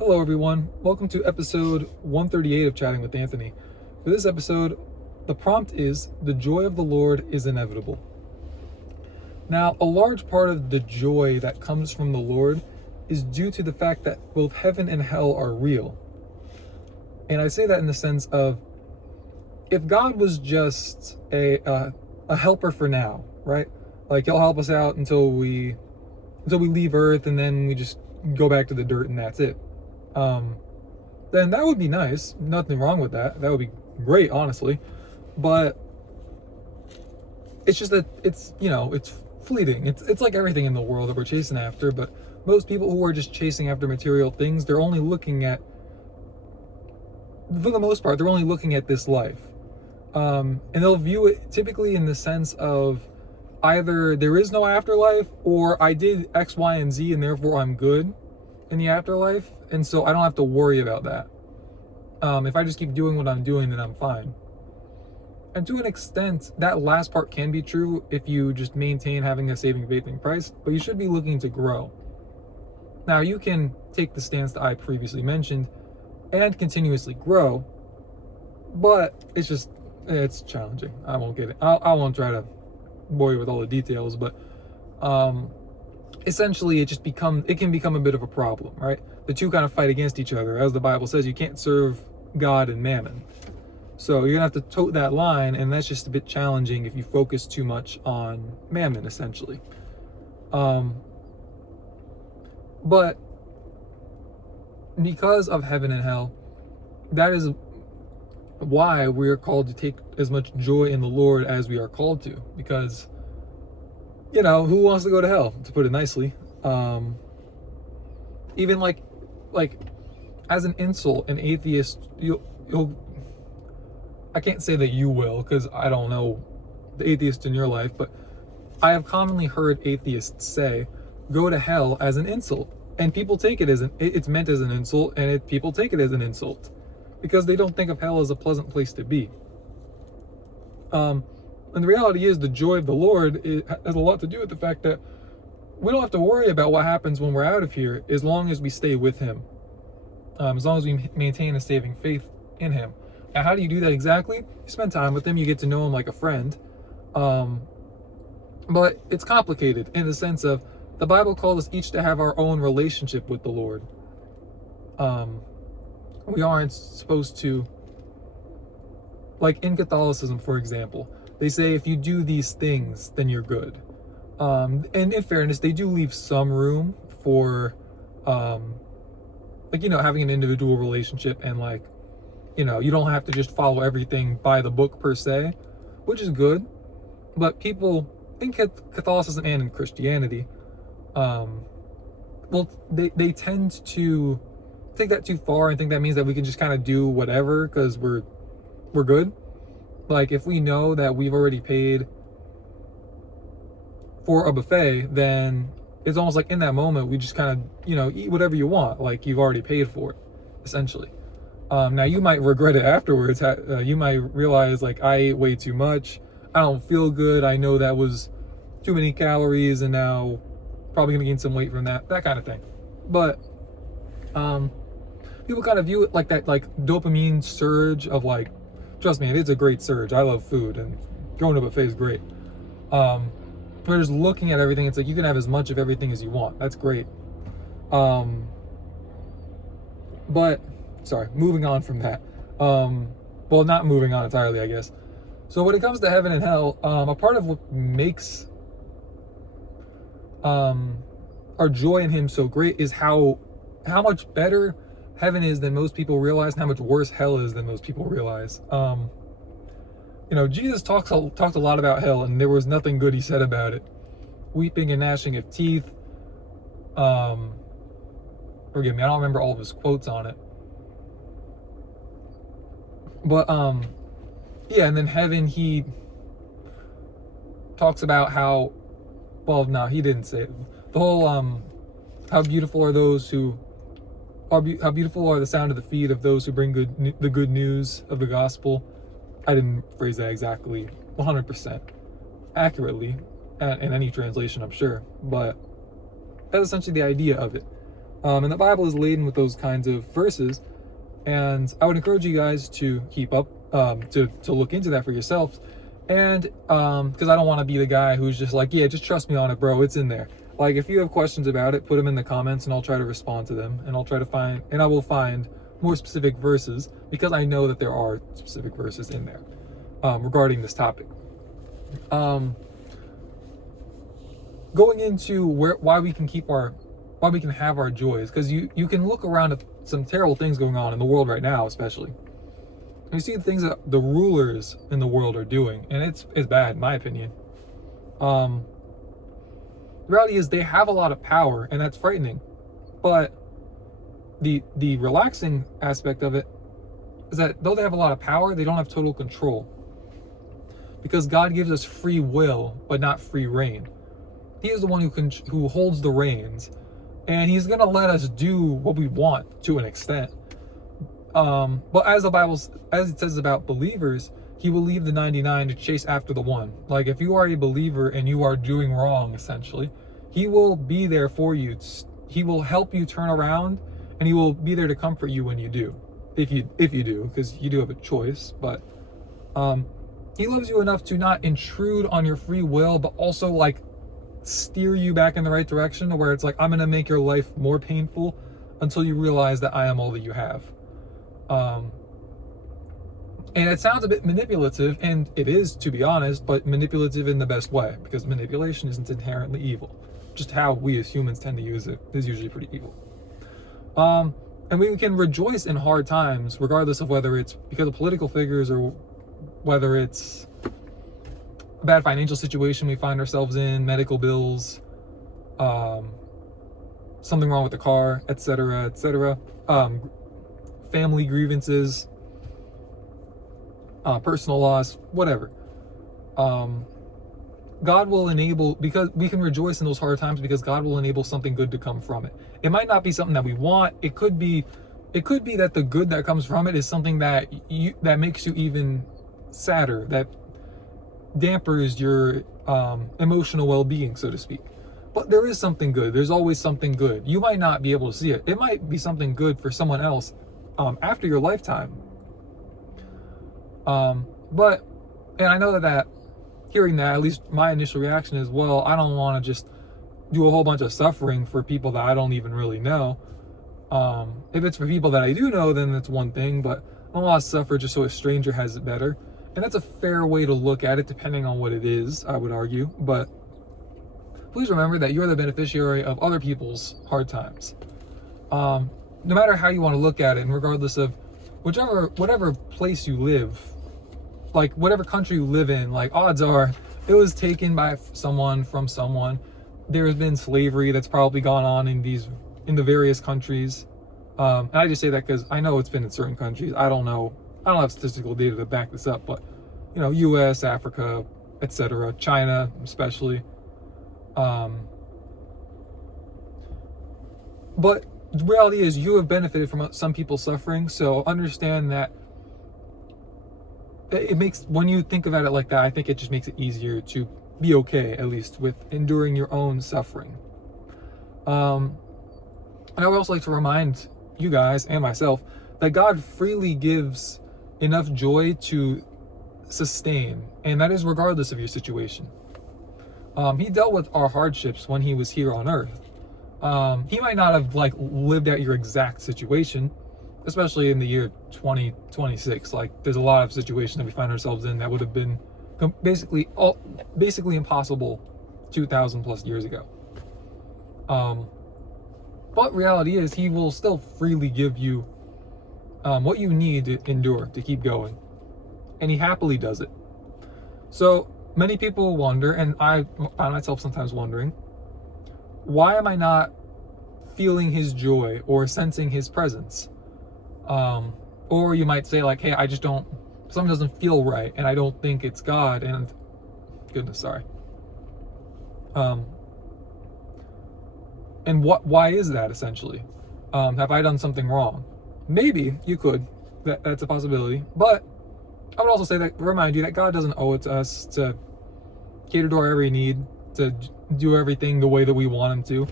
Hello, everyone. Welcome to episode 138 of Chatting with Anthony. For this episode, the prompt is The Joy of the Lord is Inevitable. Now, a large part of the joy that comes from the Lord is due to the fact that both heaven and hell are real. And I say that in the sense of if God was just a helper for now, right? Like he'll help us out until we leave Earth, and then we just go back to the dirt, and that's it. Then that would be nice. Nothing wrong with that. That would be great, honestly. But it's just that it's fleeting. It's like everything in the world that we're chasing after. But most people who are just chasing after material things, they're only looking at, for the most part, they're only looking at this life. And they'll view it typically in the sense of either there is no afterlife, or I did X, Y, and Z, and therefore I'm good in the afterlife, and so I don't have to worry about that. If I just keep doing what I'm doing, then I'm fine. And to an extent, that last part can be true if you just maintain having a saving faith in Christ, but you should be looking to grow. Now, you can take the stance that I previously mentioned and continuously grow, but it's challenging. I won't get it. I won't try to bore you with all the details, but essentially it can become a bit of a problem, right? The two kind of fight against each other. As the Bible says, you can't serve God and mammon. So you're gonna have to tote that line, and that's just a bit challenging if you focus too much on mammon, essentially. But because of heaven and hell, that is why we are called to take as much joy in the Lord as we are called to, because who wants to go to hell, to put it nicely? Even like as an insult, an atheist, you'll I can't say that you will, because I don't know the atheist in your life, but I have commonly heard atheists say go to hell as an insult, and people take it as it's meant as an insult, and people take it as an insult because they don't think of hell as a pleasant place to be. And the reality is, the joy of the Lord has a lot to do with the fact that we don't have to worry about what happens when we're out of here, as long as we stay with Him, as long as we maintain a saving faith in Him. Now, how do you do that exactly? You spend time with Him, you get to know Him like a friend. But it's complicated in the sense of the Bible calls us each to have our own relationship with the Lord. We aren't supposed to, like in Catholicism, for example, they say if you do these things, then you're good. And in fairness, they do leave some room for, having an individual relationship, and you don't have to just follow everything by the book per se, which is good. But people in Catholicism and in Christianity, they tend to take that too far and think that means that we can just kind of do whatever because we're good. Like, if we know that we've already paid for a buffet, then it's almost like in that moment we just kind of eat whatever you want, like you've already paid for it, essentially. Now you might regret it afterwards. You might realize, like, I ate way too much, I don't feel good, I know that was too many calories, and now probably gonna gain some weight from that kind of thing. But people kind of view it like that, like dopamine surge of, like, trust me, it's a great surge. I love food, and going to a buffet is great. We're just looking at everything. It's like you can have as much of everything as you want. That's great. But sorry, moving on from that. Well, not moving on entirely, I guess. So when it comes to heaven and hell, a part of what makes our joy in Him so great is how much better heaven is than most people realize, and how much worse hell is than most people realize. Jesus talked a lot about hell, and there was nothing good He said about it. Weeping and gnashing of teeth. Forgive me, I don't remember all of His quotes on it. But yeah, and then heaven, He talks about how, well, no, He didn't say it. The whole how beautiful are those who how beautiful are the sound of the feet of those who bring the good news of the gospel. I didn't phrase that exactly 100% accurately in any translation, I'm sure, but that's essentially the idea of it. And the Bible is laden with those kinds of verses. And I would encourage you guys to keep up, to look into that for yourselves. And because I don't want to be the guy who's just like, yeah, just trust me on it, bro. It's in there. Like, if you have questions about it, put them in the comments and I'll try to respond to them. And I will find more specific verses, because I know that there are specific verses in there regarding this topic. Going into why we can have our joys, because you can look around at some terrible things going on in the world right now, especially. And you see the things that the rulers in the world are doing, and it's bad, in my opinion. The reality is they have a lot of power, and that's frightening. But the relaxing aspect of it is that though they have a lot of power, they don't have total control. Because God gives us free will, but not free reign. He is the one who holds the reins, and he's going to let us do what we want to an extent. But as it says about believers, he will leave the 99 to chase after the one. Like, if you are a believer and you are doing wrong, essentially, he will be there for you. He will help you turn around, and he will be there to comfort you when you do, if you do, because you do have a choice. But he loves you enough to not intrude on your free will, but also like steer you back in the right direction, where it's like, I'm going to make your life more painful until you realize that I am all that you have. And it sounds a bit manipulative, and it is, to be honest, but manipulative in the best way, because manipulation isn't inherently evil. Just how we as humans tend to use it is usually pretty evil. And we can rejoice in hard times, regardless of whether it's because of political figures or whether it's a bad financial situation we find ourselves in, medical bills, something wrong with the car, etc., etc., family grievances, personal loss, whatever. God will enable, because we can rejoice in those hard times, because God will enable something good to come from it. It might not be something that we want. It could be that the good that comes from it is something that makes you even sadder, that dampers your emotional well-being, so to speak. But there is something good. There's always something good. You might not be able to see it. It might be something good for someone else after your lifetime. But I know that hearing that, at least my initial reaction is, well, I don't want to just do a whole bunch of suffering for people that I don't even really know. If it's for people that I do know, then that's one thing, but I don't want to suffer just so a stranger has it better. And that's a fair way to look at it, depending on what it is, I would argue. But please remember that you're the beneficiary of other people's hard times. No matter how you want to look at it, and regardless of whatever place you live, like whatever country you live in, like odds are it was taken by someone from someone. There has been slavery that's probably gone on in the various countries. And I just say that because I know it's been in certain countries. I don't have statistical data to back this up, but US, Africa, etc., China especially. But the reality is you have benefited from some people's suffering, so understand that it makes, when you think about it like that, I think it just makes it easier to be okay, at least with enduring your own suffering. And I would also like to remind you guys and myself that God freely gives enough joy to sustain, and that is regardless of your situation. He dealt with our hardships when he was here on earth. He might not have lived out your exact situation, especially in the year 2026. There's a lot of situations that we find ourselves in that would have been basically impossible 2,000 plus years ago. But reality is, he will still freely give you what you need to endure, to keep going. And he happily does it. So many people wonder, and I find myself sometimes wondering, why am I not feeling his joy or sensing his presence? Or you might say hey, something doesn't feel right, and I don't think it's God, and goodness, sorry. And why is that, essentially? Have I done something wrong? Maybe you could. That's a possibility. But I would also remind you that God doesn't owe it to us to cater to our every need, to do everything the way that we want him to.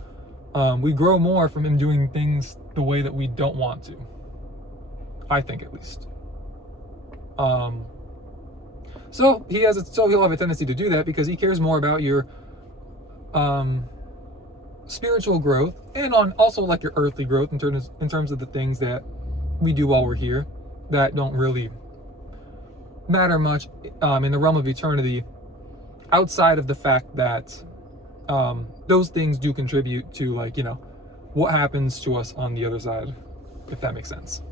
We grow more from him doing things the way that we don't want to. I think, at least. So he'll have a tendency to do that because he cares more about your spiritual growth and on also like your earthly growth in terms of the things that we do while we're here that don't really matter much in the realm of eternity, outside of the fact that those things do contribute to, like, you know, what happens to us on the other side, if that makes sense.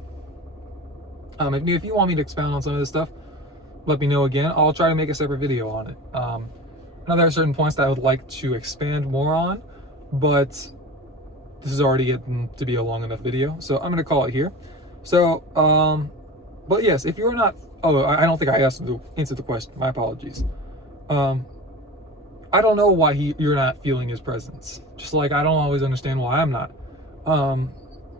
If you want me to expound on some of this stuff, let me know again. I'll try to make a separate video on it. Now there are certain points that I would like to expand more on, but this is already getting to be a long enough video, so I'm going to call it here. So, but yes, if you're not, I don't think I answered the question. My apologies. I don't know why you're not feeling his presence. Just like I don't always understand why I'm not.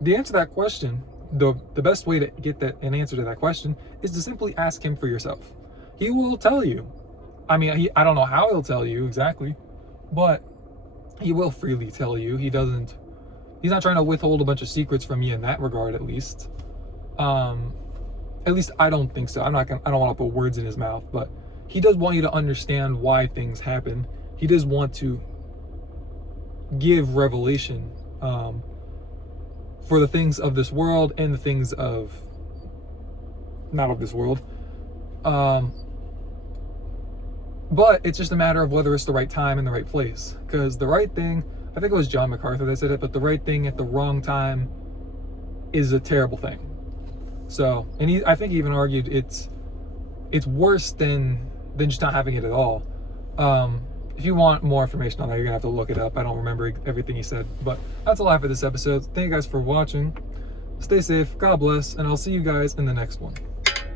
The answer to that question, the best way to get an answer to that question is to simply ask him for yourself. He will tell you. I mean, I don't know how he'll tell you exactly, but he will freely tell you. He's not trying to withhold a bunch of secrets from you in that regard, at least. At least I don't think so. I don't want to put words in his mouth, but he does want you to understand why things happen. He does want to give revelation for the things of this world and the things of not of this world. But it's just a matter of whether it's the right time and the right place. Because the right thing, I think it was John MacArthur that said it, but the right thing at the wrong time is a terrible thing. So, and I think he even argued it's worse than just not having it at all. If you want more information on that, you're gonna have to look it up. I don't remember everything he said, but that's all I have for this episode. Thank you guys for watching. Stay safe, God bless, and I'll see you guys in the next one.